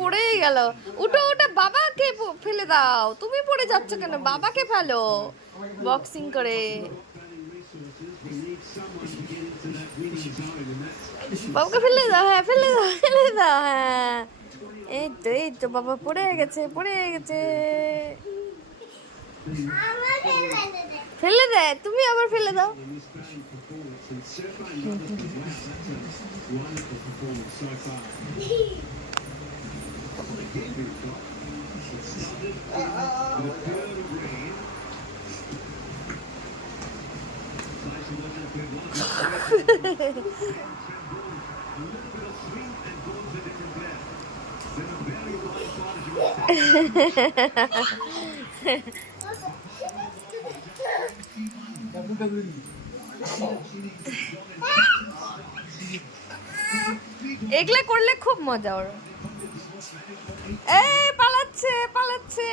পড়েই গেল। উঠো উঠো, বাবাকে ফেলে দাও, তুমি পড়ে যাচ্ছ কেন? বাবাকে ফেলো বক্সিং করে। বাবাকে ফেলে দাও, হ্যাঁ ফেলে দাও, ফেলে দাও, হ্যাঁ। এই তো বাবা পড়ে গেছে, পড়ে গেছে। ফেলে দেয়, তুমি আবার ফেলে দাও। এগুলা করলে খুব মজা ওর। এই পালাচ্ছে পালাচ্ছে।